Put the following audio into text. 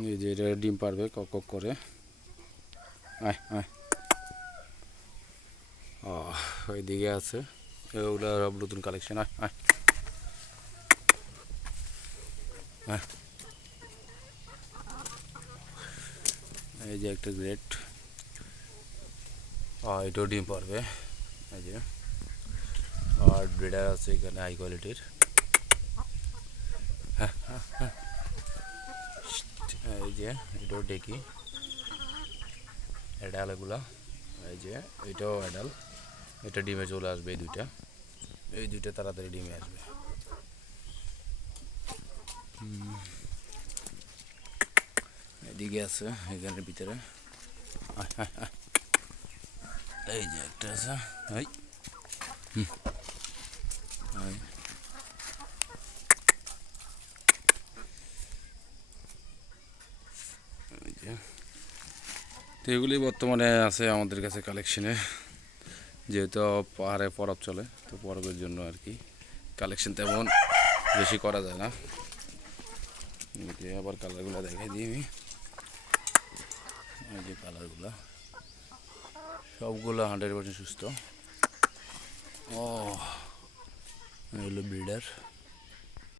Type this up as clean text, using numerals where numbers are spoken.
এই যে এটা ডিম পারবে কক কক করে। আয় আয়, ও ওইদিকে আছে, ওগুলো সব নতুন কালেকশন। আয় আয় আয়, এই যে একটা গ্রেট, এটাও ডিম পারবে। এই যে আর ব্রিডার আছে এখানে হাই কোয়ালিটির। এই যে এটাও ডেকি অ্যাডাল এগুলা। এই যে এটাও অ্যাডাল, এটা ডিমে চলে আসবে। এই দুইটা তাড়াতাড়ি ডিমে আসবে। এদিকে আছে এখানের ভিতরে। এই যে একটা আছে, এই তো এগুলি বর্তমানে আছে আমাদের কাছে কালেকশনে, যেহেতু পাহাড়ে পরব চলে, তো পরবের জন্য আর কি কালেকশন তেমন বেশি করা যায় না। আবার কালারগুলো দেখাই দিই আমি। এই যে কালারগুলো সবগুলো 100% সুস্থ। ও হলো ব্রিডার।